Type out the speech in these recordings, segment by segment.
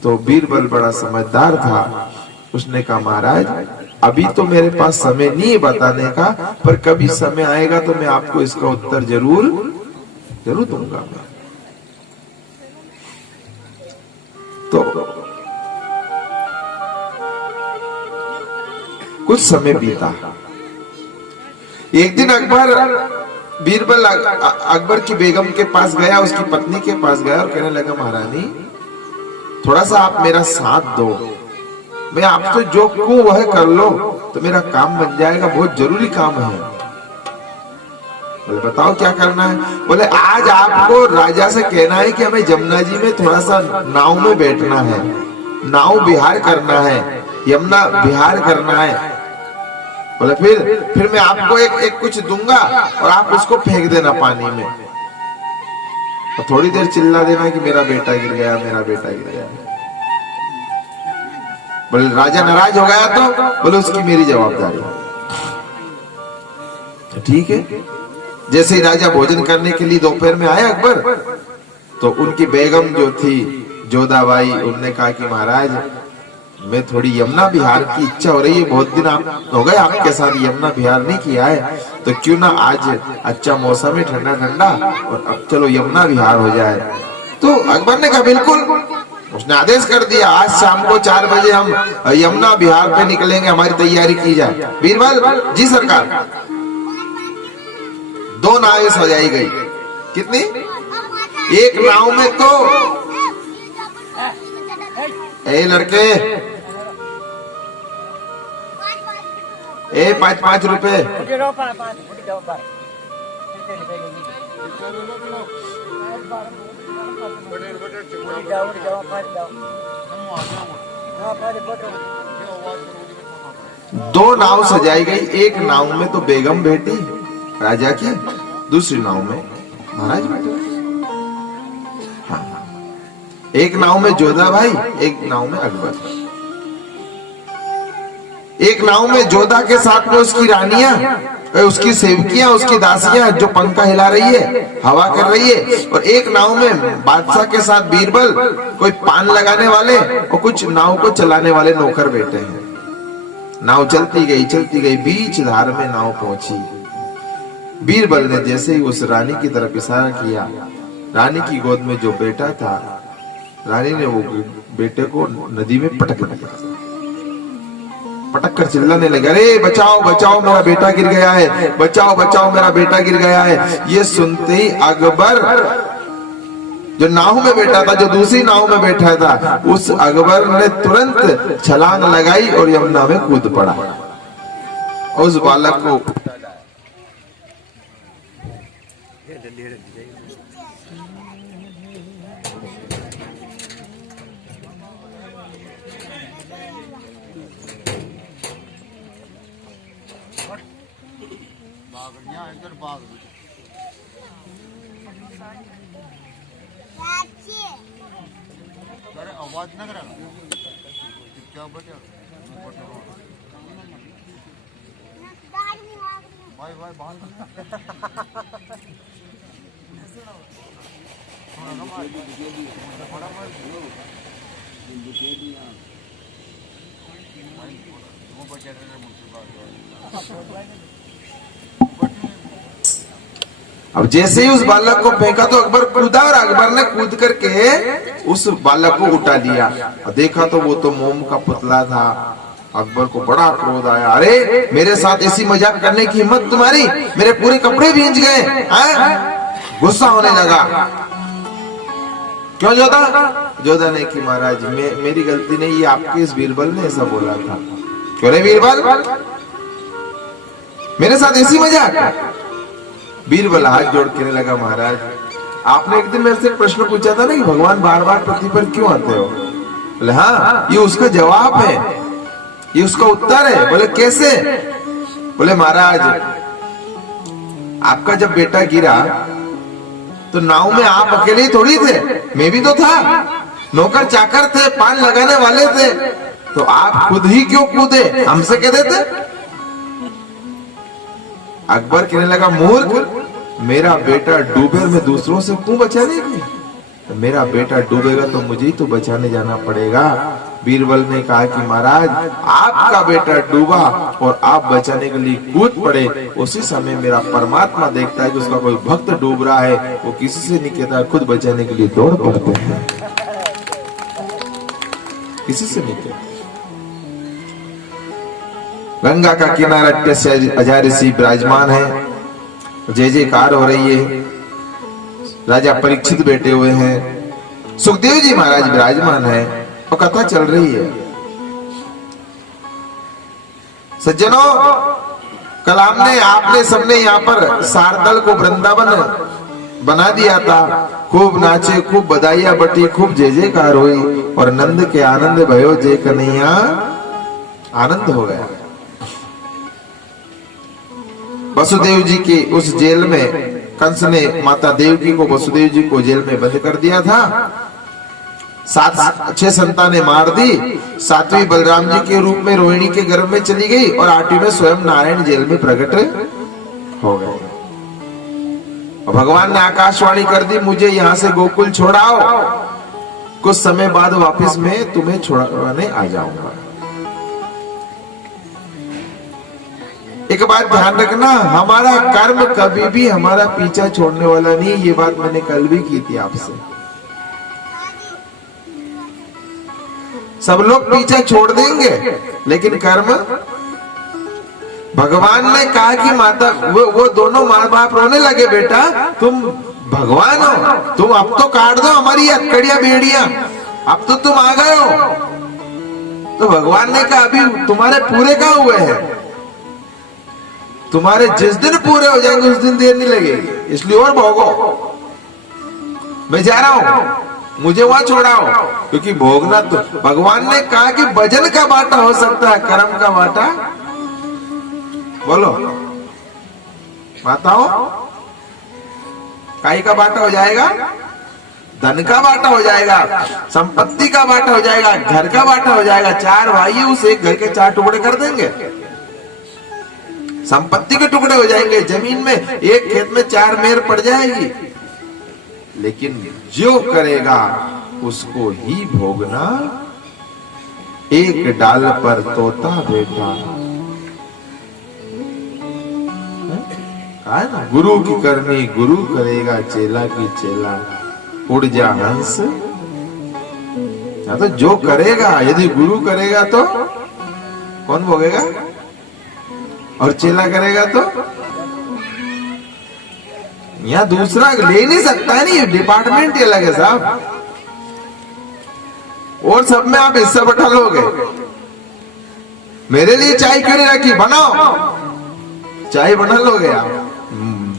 तो बीरबल बड़ा समझदार था, उसने कहा महाराज अभी तो मेरे पास समय नहीं है बताने का, पर कभी समय आएगा तो मैं आपको इसका उत्तर जरूर दूंगा। मैं तो कुछ समय बीता। एक दिन बीरबल अकबर की बेगम के पास गया, उसकी पत्नी के पास गया और कहने लगा महारानी थोड़ा सा आप मेरा साथ दो, मैं आपसे जो कहूं वह कर लो तो मेरा काम बन जाएगा, बहुत जरूरी काम है। बोले बताओ क्या करना है। बोले आज आपको राजा से कहना है कि हमें जमुना जी में थोड़ा सा नाव में बैठना है, नाव विहार करना है, यमुना विहार करना है। बोले फिर मैं आपको एक कुछ दूंगा और आप उसको फेंक देना पानी में, तो थोड़ी देर चिल्ला देना कि मेरा बेटा गिर गया, मेरा बेटा गिर गया। बोले राजा नाराज हो गया तो बोले उसकी मेरी जवाबदारी। तो ठीक है। जैसे ही राजा भोजन करने के लिए दोपहर में आया अकबर, तो उनकी बेगम जो थी जोधाबाई, उन्होंने कहा कि महाराज मैं थोड़ी यमुना विहार की इच्छा हो रही है, बहुत दिन आप हो गए आपके साथ यमुना विहार नहीं किया है, तो क्यों ना आज अच्छा मौसम है ठंडा ठंडा और अब चलो यमुना विहार हो जाए। तो अकबर ने कहा बिल्कुल। उसने आदेश कर दिया आज शाम को 4 बजे हम यमुना विहार पे निकलेंगे, हमारी तैयारी की जाए। बीरबल जी सरकार। 2 नावें सजाई गई। कितनी? एक नाव में तो ए लड़के 5-5 रुपए। दो नाव सजाई गई। एक नाव में तो बेगम बेटी राजा की, दूसरी नाव में महाराज बैठे। हाँ, एक नाव में जोधा भाई, एक नाव में अकबर। एक नाव में जोधा के साथ में उसकी रानियां, उसकी सेवकियां, उसकी दासियां जो पंखा हिला रही है, हवा कर रही है, और एक नाव में बादशाह के साथ बीरबल, कोई पान लगाने वाले और कुछ नाव को चलाने वाले नौकर बैठे हैं। नाव चलती गई, बीच धार में नाव पहुंची। बीरबल ने जैसे ही उस रानी की तरफ इशारा किया, रानी की गोद में जो बेटा था, रानी ने वो बेटे को नदी में पटक कर चिल्लाने लगे, अरे बचाओ बचाओ मेरा बेटा गिर गया है, बचाओ बचाओ मेरा बेटा गिर गया है। ये सुनते ही अकबर जो नाव में बैठा था, जो दूसरी नाव में बैठा था, उस अकबर ने तुरंत छलांग लगाई और यमुना में कूद पड़ा। उस बालक को आवाज न करा चुपचाप बैठे भाई बाहर अब जैसे ही उस बालक को फेंका तो अकबर कूदा और अकबर ने कूद करके उस बालक को उठा लिया और देखा तो वो तो मोम का पुतला था। अकबर को बड़ा क्रोध आया, अरे मेरे साथ ऐसी मजाक करने की हिम्मत तुम्हारी, मेरे पूरे कपड़े भींच गए। गुस्सा होने लगा। क्यों जोधा ने कि महाराज मेरी गलती नहीं, ये आपके इस बीरबल ने ऐसा बोला था। क्यों रे बीरबल, मेरे साथ ऐसी मजाक? बीरबल हाथ जोड़ कहने लगा, महाराज आपने एक दिन मेरे से प्रश्न पूछा था ना कि भगवान बार बार पृथ्वी पर क्यों आते हो? बोले हाँ, ये उसका जवाब है, ये उसका उत्तर है। बोले कैसे? बोले महाराज आपका जब बेटा गिरा तो नाव में आप अकेले ही थोड़ी थे, मैं भी तो था, नौकर चाकर थे, पान लगाने वाले थे, तो आप खुद ही क्यों कूदे, हमसे कह देते? अकबर कहने लगा, मूर्ख, मेरा बेटा डूबे में दूसरों से क्यों बचा देगी? मेरा बेटा डूबेगा तो मुझे ही तो बचाने जाना पड़ेगा। बीरबल ने कहा कि महाराज आपका बेटा डूबा और आप बचाने के लिए कूद पड़े, उसी समय मेरा परमात्मा देखता है कि उसका कोई भक्त डूब रहा है, वो किसी से नहीं कहता, खुद बचाने के लिए दौड़ पड़ते हैं, किसी से नहीं कहता। गंगा का किनारा अजय ऋषि विराजमान है, जय जयकार हो रही है, राजा परीक्षित बैठे हुए हैं, सुखदेव जी महाराज विराजमान है और कथा चल रही है। सज्जनों, कल आपने सबने यहाँ पर सारदल को वृंदावन बना दिया था, खूब नाचे, खूब बधाइयां बटी, खूब जय जयकार हुई और नंद के आनंद भयो जय कन्हैया आनंद हो गया। वसुदेव जी की उस जेल में कंस ने माता देवकी को, वसुदेव जी को जेल में बंद कर दिया था। 6 संतानें मार दी, 7वीं बलराम जी के रूप में रोहिणी के गर्भ में चली गई और 8वीं में स्वयं नारायण जेल में प्रकट हो गए। भगवान ने आकाशवाणी कर दी, मुझे यहाँ से गोकुल छोड़ाओ, कुछ समय बाद वापस मैं तुम्हें छोड़ाने आ जाऊंगा। एक बात ध्यान रखना, हमारा कर्म कभी भी हमारा पीछा छोड़ने वाला नहीं, ये बात मैंने कल भी की थी आपसे। सब लोग पीछा छोड़ देंगे, लेकिन कर्म, भगवान ने कहा कि माता वो दोनों माँ बाप रोने लगे, बेटा तुम भगवान हो, तुम अब तो काट दो हमारी अटकड़ियां बेड़ियां, अब तो तुम आ गए हो। तो भगवान ने कहा अभी तुम्हारे पूरे कहाँ हुए हैं, तुम्हारे जिस दिन पूरे हो जाएंगे उस दिन देर नहीं लगेगी, इसलिए और भोगो, मैं जा रहा हूं, मुझे वहां छोड़ाओ, क्योंकि भोगना तो भगवान ने कहा कि भजन का बाटा हो सकता है, कर्म का बाटा, बोलो माताओं, काई का बाटा हो जाएगा, धन का बाटा हो जाएगा, संपत्ति का बाटा हो जाएगा, घर का बाटा हो जाएगा। 4 भाई उस एक घर के 4 टुकड़े कर देंगे, संपत्ति के टुकड़े हो जाएंगे, जमीन में एक खेत में 4 मेर पड़ जाएगी, लेकिन जो करेगा उसको ही भोगना। एक डाल पर तोता बैठा, कहा ना, गुरु की करनी गुरु करेगा, चेला की चेला, उड़ जा हंस। तो जो करेगा, यदि गुरु करेगा तो कौन भोगेगा, और चेला करेगा तो यहाँ दूसरा ले नहीं सकता है, नहीं, डिपार्टमेंट ही अलग है साहब, और सब में आप हिस्सा बटा लोगे। मेरे लिए चाय क्यों नहीं रखी, बनाओ, चाय बना लोगे आप,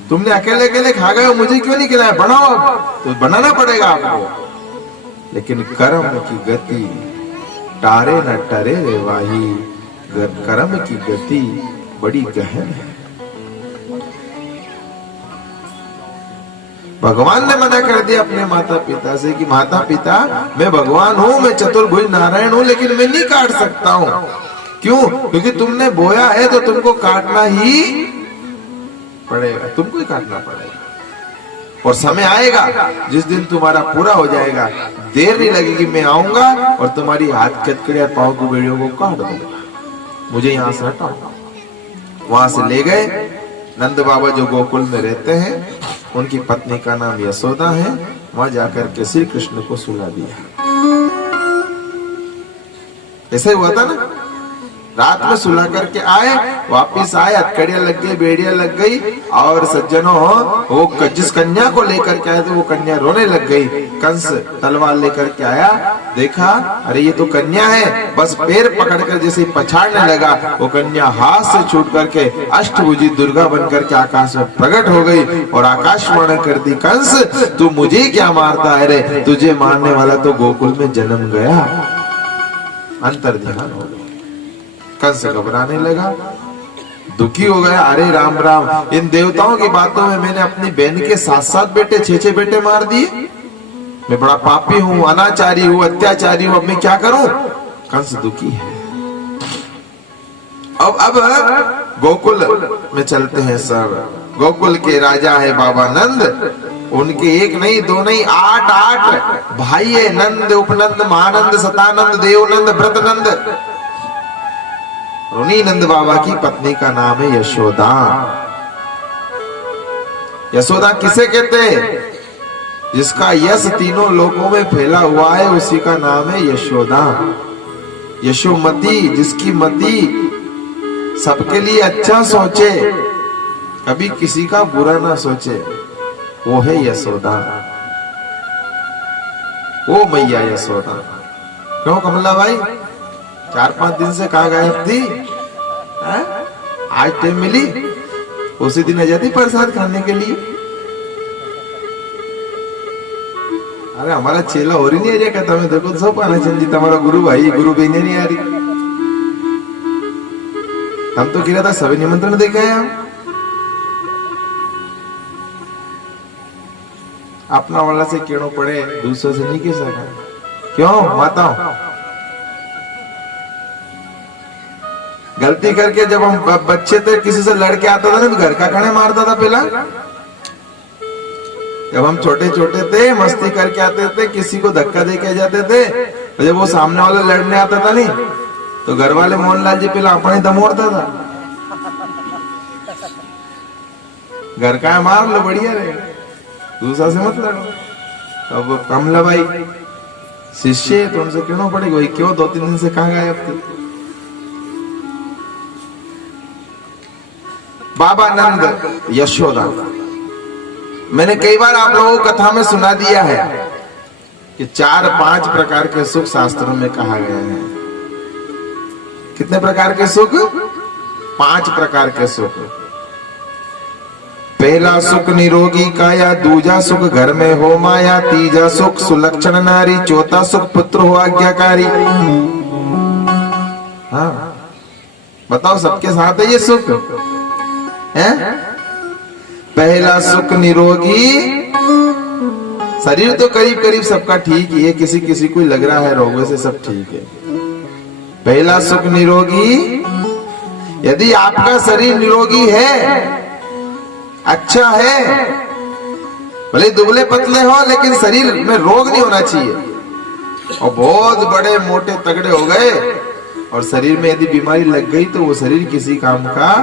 तुमने अकेले अकेले खा गए हो, मुझे क्यों नहीं खिलाया, बनाओ, अब तो बनाना पड़ेगा आपको। लेकिन कर्म की गति टारे न टरे रे वाही, कर्म की गति बड़ी गहन है। भगवान ने मना कर दिया अपने माता पिता से कि माता पिता, मैं भगवान हूँ, मैं चतुर्भुज नारायण हूँ, लेकिन मैं नहीं काट सकता हूँ। क्यों? क्योंकि तुमने बोया है तो तुमको काटना ही पड़ेगा, तुमको ही काटना पड़ेगा, और समय आएगा जिस दिन तुम्हारा पूरा हो जाएगा, देर नहीं लगेगी, मैं आऊंगा और तुम्हारी हाथ की हथकड़ियां, पांव की बेड़ियों को काट दूंगा, मुझे यहाँ से हटाओ। वहां से ले गए, नंद बाबा जो गोकुल में रहते हैं, उनकी पत्नी का नाम यशोदा है, वहां जाकर के श्री कृष्ण को सुला दिया। ऐसा ही हुआ था ना, रात में सुला करके आए, वापिस आए, हथकड़ियां लग गई, बेड़ियां लग गई, और सज्जनों वो जिस कन्या को लेकर के आए थे वो कन्या रोने लग गई। कंस तलवार लेकर के आया, देखा अरे ये तो कन्या है, बस पैर पकड़कर जैसे पछाड़ने लगा, वो कन्या हाथ से छूट करके अष्टभुजी दुर्गा बनकर के आकाश में प्रकट हो गई और आकाशवाणी कर दी, कंस तू मुझे क्या मारता है रे, तुझे मारने वाला तो गोकुल में जन्म गया। अंतर ध्यान हो गया, कंस घबराने लगा, दुखी हो गया, अरे राम राम, इन देवताओं की बातों में मैंने अपनी बहन के 7-7 बेटे, 6-6 बेटे मार दिए, मैं बड़ा पापी हूँ, अनाचारी हूँ, अत्याचारी हूँ, अब मैं क्या करूं? कंस दुखी है। अब गोकुल में चलते हैं सब। गोकुल के राजा है बाबा नंद, उनके एक नहीं दो नहीं 8 भाई है। नंद, उपनंद, महानंद, सतानंद, देवनंद, व्रतनंद। उन्हीं नंद बाबा की पत्नी का नाम है यशोदा। यशोदा किसे कहते हैं? जिसका यश तीनों लोकों में फैला हुआ है, उसी का नाम है यशोदा। यशोमती, जिसकी मति सबके लिए अच्छा सोचे, कभी किसी का बुरा ना सोचे, वो है यशोदा। ओ मैया यशोदा। क्यों कमला भाई 4-5 दिन से कहाँ गायब थी? आज टाइम मिली, उसी दिन आ जाती प्रसाद खाने के लिए। अरे हमारा चेला हो रही नहीं आ रहा, कहता मैं देखो सब आना चाहिए, तुम्हारा गुरु भाई गुरु बहने नहीं आ रही। हम तो कह था सभी निमंत्रण देखा है। हम अपना वाला से केड़ो पड़े, दूसरों से नहीं कह सका। क्यों माता? गलती करके जब हम बच्चे थे, किसी से लड़के आता था ना, तो घर का खाने मारता था पहला। जब हम छोटे छोटे थे, मस्ती करके आते थे, किसी को धक्का दे के जाते थे, तो जब वो सामने वाला लड़ने आता था नहीं, तो घर वाले मोहनलाल जी पहला अपने दमोड़ता था। घर का मार लो, बढ़िया रहे, दूसरा से मत लड़ो। अब कमला भाई शिष्य तो उनसे क्यों पड़ेगी? वही क्यों 2-3 दिन से कहाँ गायब थे? बाबा नंद, यशोदा। मैंने कई बार आप लोगों को कथा में सुना दिया है कि 4-5 प्रकार के सुख शास्त्रों में कहा गया है। कितने प्रकार के सुख? 5 प्रकार के सुख। पहला सुख निरोगी काया, दूजा सुख घर में हो माया, तीजा सुख सुलक्षण नारी, चौथा सुख पुत्र हो आज्ञाकारी। हाँ बताओ, सबके साथ है ये सुख है? पहला सुख निरोगी, शरीर तो करीब करीब सबका ठीक ही है, किसी किसी को लग रहा है रोगों से, सब ठीक है। पहला सुख निरोगी, यदि आपका शरीर निरोगी है, अच्छा है, भले दुबले पतले हो, लेकिन शरीर में रोग नहीं होना चाहिए। और बहुत बड़े मोटे तगड़े हो गए और शरीर में यदि बीमारी लग गई, तो वो शरीर किसी काम का।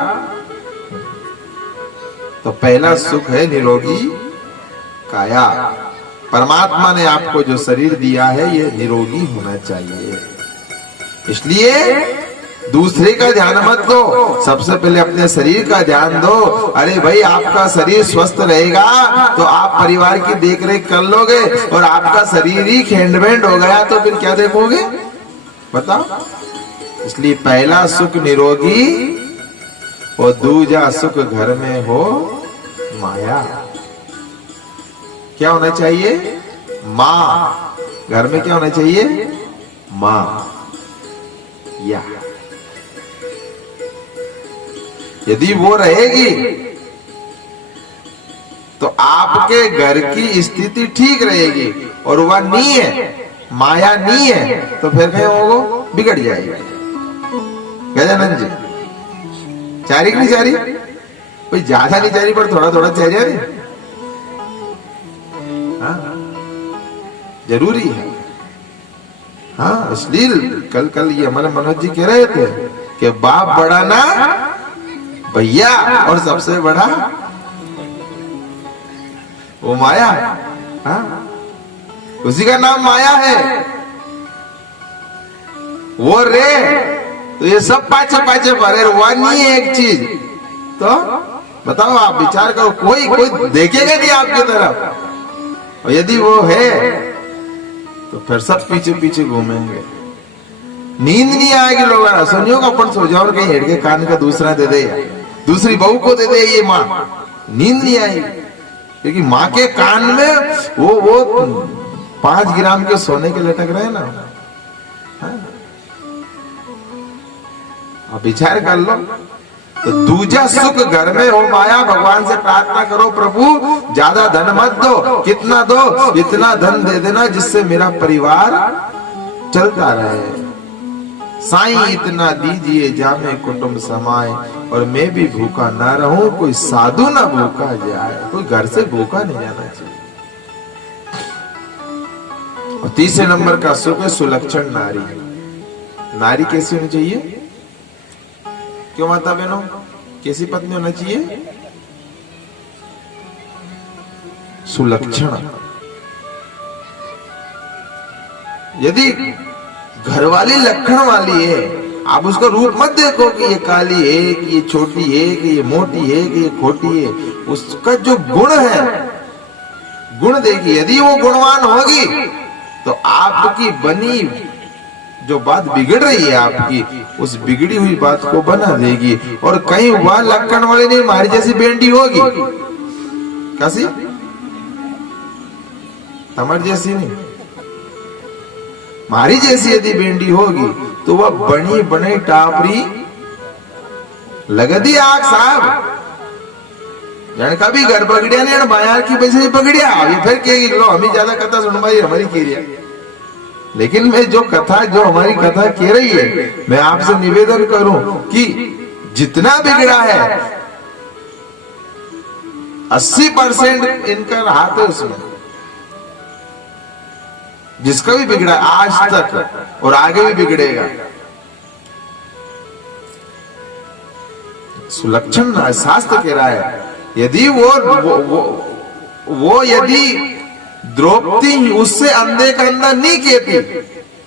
तो पहला सुख है निरोगी काया। परमात्मा ने आपको जो शरीर दिया है, ये निरोगी होना चाहिए। इसलिए दूसरे का ध्यान मत दो, सबसे पहले अपने शरीर का ध्यान दो। अरे भाई, आपका शरीर स्वस्थ रहेगा तो आप परिवार की देखरेख कर लोगे, और आपका शरीर ही खेंड-भेंड हो गया तो फिर क्या देखोगे? बताओ। इसलिए पहला सुख निरोगी और दूजा सुख घर में हो माया। क्या होना चाहिए? माँ। घर में क्या होना चाहिए? माँ। या यदि वो रहेगी तो आपके घर की स्थिति ठीक रहेगी, और वह नहीं है, माया नहीं है, तो फिर क्या होगा? बिगड़ जाएगा। गजानंद जी, चारी की नहीं चारी? कोई ज्यादा नहीं चारी, पर थोड़ा थोड़ा चाहिए। हाँ जरूरी है। हाँ, इसलिए कल ये हमारे मनोज जी कह रहे थे कि बाप बड़ा ना भैया, और सबसे बड़ा वो माया। हाँ, उसी का नाम माया है। वो रे तो ये सब पाचे पाचे भरे, वो नहीं है एक चीज। तो बताओ, आप विचार करो, कोई देखेगा नहीं आपकी तरफ, और यदि वो है तो फिर सब पीछे पीछे घूमेंगे। नींद नहीं आएगी। लोग सुनियो का अपन सो जाओ, कहीं हेड के कान का दूसरा दे दे, दूसरी बहू को दे दे, ये माँ, नींद नहीं आएगी। क्योंकि माँ के कान में वो 5 ग्राम के सोने के लटक रहे हैं ना। हाँ? आप विचार कर लो। तो दूजा सुख घर में हो माया। भगवान से प्रार्थना करो, प्रभु ज्यादा धन मत दो, कितना दो? इतना धन दे देना जिससे मेरा परिवार चलता रहे। साईं इतना दीजिए जामे कुटुंब समाए, और मैं भी भूखा ना रहूं, कोई साधु ना भूखा जाए। कोई घर से भूखा नहीं जाना चाहिए। और तीसरे नंबर का सुख है सुलक्षण नारी। नारी कैसी होनी चाहिए? क्यों माता बहनों, कैसी पत्नी होना चाहिए? सुलक्षण। यदि घरवाली लक्षण वाली है, आप उसका रूप मत देखो कि ये काली है, कि ये छोटी है, कि ये मोटी है, कि ये खोटी है। उसका जो गुण है, गुण देखिए। यदि वो गुणवान होगी तो आपकी बनी जो बात बिगड़ रही है आपकी, उस बिगड़ी हुई बात को बना देगी। और कहीं वह लक्षण वाली नहीं, हमारी जैसी बेंडी होगी, कैसी? हमारी जैसी नहीं, मारी जैसी यदि बेंडी होगी तो वह बनी बनी टापरी लगदी आग साहब। जन कभी घर पकड़िया नहीं, बाजार की वजह से पकड़िया, अभी फिर कहेगी लो हमें ज्यादा कथा सुन भाई हमारी कह। लेकिन मैं जो कथा, जो हमारी कथा कह रही है, मैं आपसे निवेदन करूं कि जितना बिगड़ा है 80% इनका हाथ है उसमें। जिसका भी बिगड़ा आज तक और आगे भी बिगड़ेगा। सुलक्षण शास्त्र कह रहा है, यदि वो यदि द्रौपदी उससे अंधे का अंधा नहीं कहती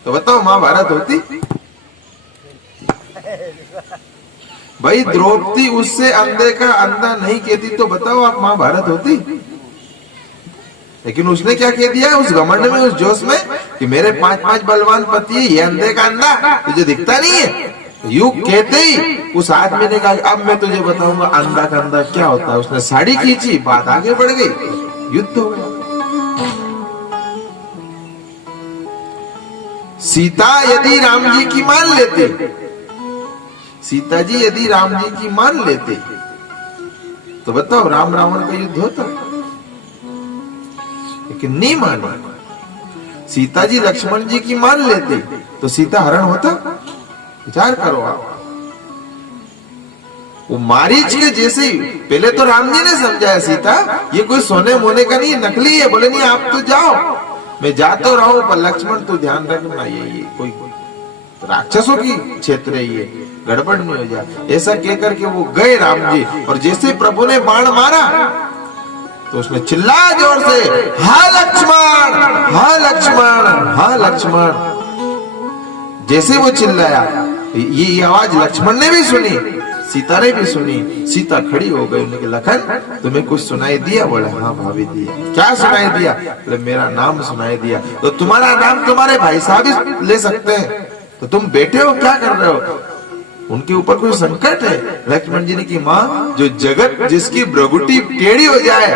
तो बताओ महाभारत होती? भाई द्रौपदी उससे अंधे का अंधा नहीं कहती तो बताओ आप महाभारत होती? लेकिन उसने क्या कह दिया उस घमंड में, उस जोश में कि मेरे 5 बलवान पति है, ये अंधे का अंधा तुझे दिखता नहीं है। यू कहते ही उस आदमी ने कहा अब मैं तुझे बताऊंगा अंधा का अंधा क्या होता है। उसने साड़ी खींची, बात आगे बढ़ गई, युद्ध हो गया। सीता यदि राम जी की मान लेते, सीता जी यदि राम जी की मान लेते तो बताओ राम रावण का युद्ध होता? लेकिन नहीं माना। सीता जी लक्ष्मण जी की मान लेते तो सीता हरण होता? विचार करो आप। वो मारीच के जैसे ही पहले तो राम जी ने समझाया सीता ये कोई सोने मोने का नहीं, नकली है। बोले नहीं आप तो जाओ, मैं जा तो रहा हूं, पर लक्ष्मण तो ध्यान रखना, ये कोई राक्षसों की क्षेत्र है, ये गड़बड़ नहीं हो जाए। ऐसा कहकर के वो गए राम जी, और जैसे प्रभु ने बाण मारा तो उसने चिल्लाया जोर से, हा लक्ष्मण, हा लक्ष्मण, हा लक्ष्मण। जैसे वो चिल्लाया, ये आवाज लक्ष्मण ने भी सुनी, सीता ने भी सुनी। सीता खड़ी हो गई, उन्होंने कहा लखन तुम्हें कुछ सुनाई दिया? बोले हाँ भाभी दिया। क्या सुनाई दिया? बोले मेरा नाम सुनाई दिया। तो तुम्हारा नाम तुम्हारे भाई साहब ही ले सकते हैं, तो तुम बैठे हो क्या कर रहे हो? उनके ऊपर कोई संकट है? लक्ष्मण जी ने की माँ, जो जगत जिसकी भ्रगुटी टेढ़ी हो जाए,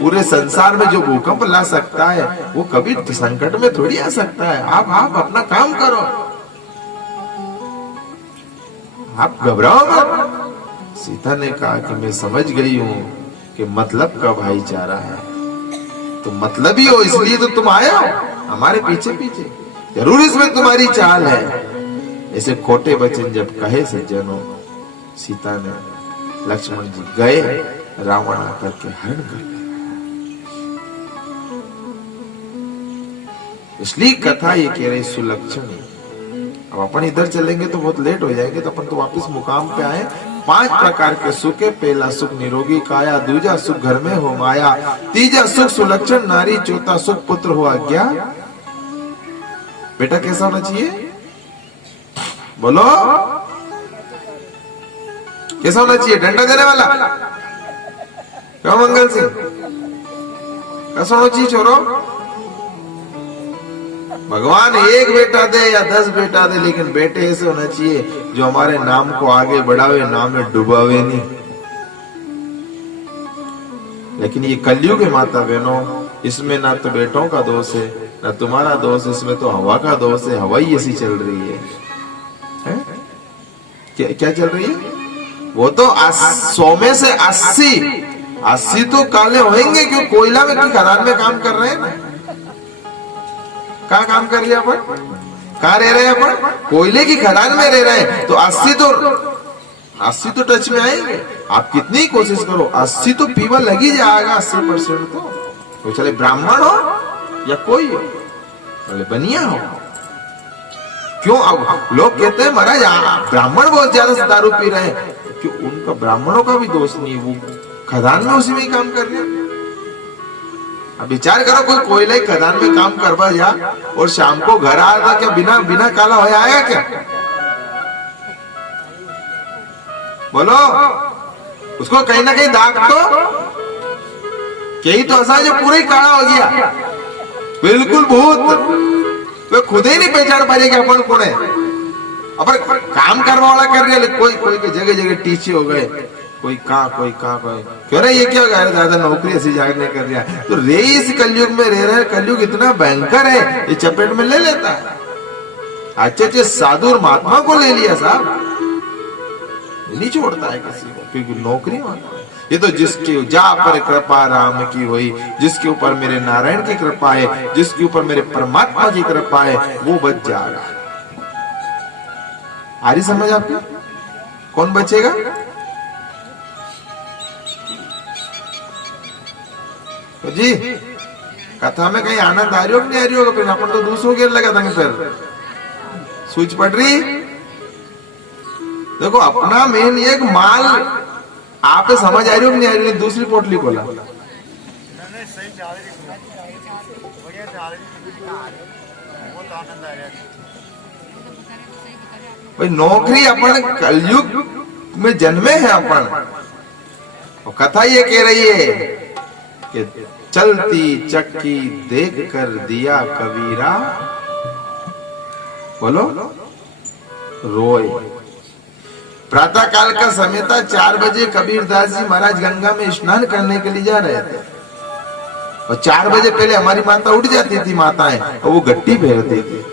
पूरे संसार में जो भूकंप ला सकता है, वो कभी संकट में थोड़ी आ सकता है। आप अपना काम करो, आप घबराओ मत। सीता ने कहा कि मैं समझ गई हूं कि मतलब का भाईचारा है, तो मतलब ही हो इसलिए तो तुम आए हो हमारे पीछे पीछे, जरूर इसमें तुम्हारी चाल है। ऐसे खोटे वचन जब कहे सज्जनों, सीता ने, लक्ष्मण जी गए, रावण आकर के हरण कर लिया। इसलिए कथा ये कह रही सुलक्षण। अब अपन इधर चलेंगे तो बहुत लेट हो जाएंगे, तो अपन तो वापस मुकाम पे आए। 5 प्रकार के सुख है। पहला सुख निरोगी काया, दूजा सुख घर में हो माया, तीजा सुख सुलक्षण नारी, चौथा सुख पुत्र हो आज्ञा। बेटा कैसा होना चाहिए? बोलो कैसा होना चाहिए? डंडा देने वाला? क्यों मंगल सिंह, कैसा होना चाहिए छोरो? भगवान एक बेटा दे या 10 बेटा दे, लेकिन बेटे ऐसे होना चाहिए जो हमारे नाम को आगे बढ़ावे, नाम में डुबावे नहीं। लेकिन ये कलयुग है माता बहनों, इसमें ना तो बेटों का दोष है ना तुम्हारा दोष, इसमें तो हवा का दोष है। हवा ही ऐसी चल रही है, क्या चल रही है? वो तो 100 में से 80 तो काले होंगे, क्यों? कोयला में खदान में काम कर रहे हैं ना। कहाँ काम कर रहे हैं अपन? कहाँ रह रहे हैं अपन? कोयले की खदान में रह रहे हैं, तो 80 तो टच में आएंगे। आप कितनी कोशिश करो, 80 तो पीवा लगी जाएगा। 80% तो चले ब्राह्मण हो या कोई हो, बोले बनिया हो। क्यों? अब लोग कहते हैं महाराज ब्राह्मण बहुत ज्यादा दारू पी रहे हैं, क्यों? उनका ब्राह्मणों का भी दोष नहीं है, वो खदान में उसी में ही काम कर रहे हैं। अब विचार करो, कोई कोयला ही खदान में काम करवा जा और शाम को घर आया था, क्या बिना बिना काला होया आया क्या? बोलो, उसको कहीं ना कहीं दाग तो यही तो असा जो पूरा ही काला हो गया, बिल्कुल भूत। वे खुद ही नहीं पहचान पाए कि अपन कौन है। अपन काम करवा वाला कर रहे, कोई कोई के जगह जगह टीचे हो गए, कोई कोई क्यों रहे, ये क्या हो गया दादा नौकरी ऐसी जाकर नहीं कर रहा। तो रे इस कलयुग में रह रहे, कलयुग इतना भयंकर है, ये चपेट में ले लेता है। अच्छे अच्छे साधु और महात्मा को ले लिया साहब, नहीं छोड़ता है किसी को, क्योंकि नौकरी मांगता है। ये तो जिसके जा पर कृपा राम की हुई, जिसके ऊपर मेरे नारायण की कृपा है, जिसके ऊपर मेरे परमात्मा की कृपा है, वो बच जाएगा। आ रही समझ आपको? कौन बचेगा? तो जी कथा में कहीं आनंद आ रही हो कि नहीं आ रही होगा? फिर अपन तो दूसरों के लगा था, फिर सूझ पड़ रही। देखो अपना मेन एक माल आप समझ आ रही हो कि नहीं आ रही? दूसरी पोटली बोला सही जा रही बढ़िया जा रही, बहुत आनंद आ रहा है भाई। नौकरी अपन कलयुग में जन्मे हैं अपन, और कथा ये कह रही है कि चलती चक्की देख कर दिया कबीरा, बोलो रोए। प्रातः काल का समय था, 4 बजे कबीरदास जी महाराज गंगा में स्नान करने के लिए जा रहे थे, और 4 बजे पहले हमारी माता उठ जाती थी, माताएं, और वो गट्टी फेरती थी,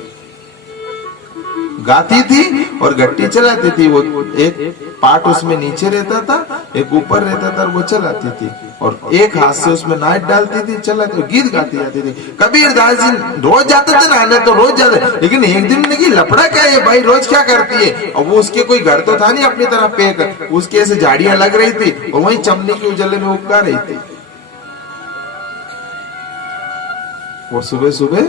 गाती थी और गट्टी चलाती थी। वो एक पार्ट उसमें नीचे रहता था, एक ऊपर रहता था, और वो चलाती थी, और एक हाथ से उसमें नाइट डालती थी, चलाती, गीत गाती जाती थी। कबीरदास जी रोज जाते थे नहाने, तो रोज जाते, लेकिन एक दिन ने की लपड़ा क्या है भाई, रोज क्या करती है? और वो उसके कोई घर तो था नहीं अपनी तरह पेक, उसके ऐसे झाड़ियां लग रही थी, और वही चमनी के उजले में उगा रही थी। वो सुबह सुबह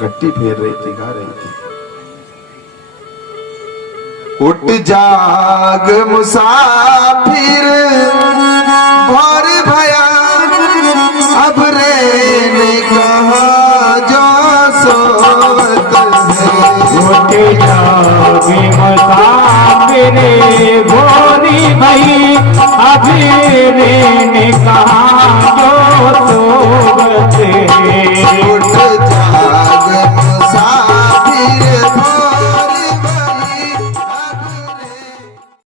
गट्टी फेर रही थी, गा रही थी, उठ जाग मुसाफिर भोर भया, अब रहने कहाँ जो सोवत है। उठ जाग मुसाफिर भोरी भई, अब रहने कहाँ जो सोवत है।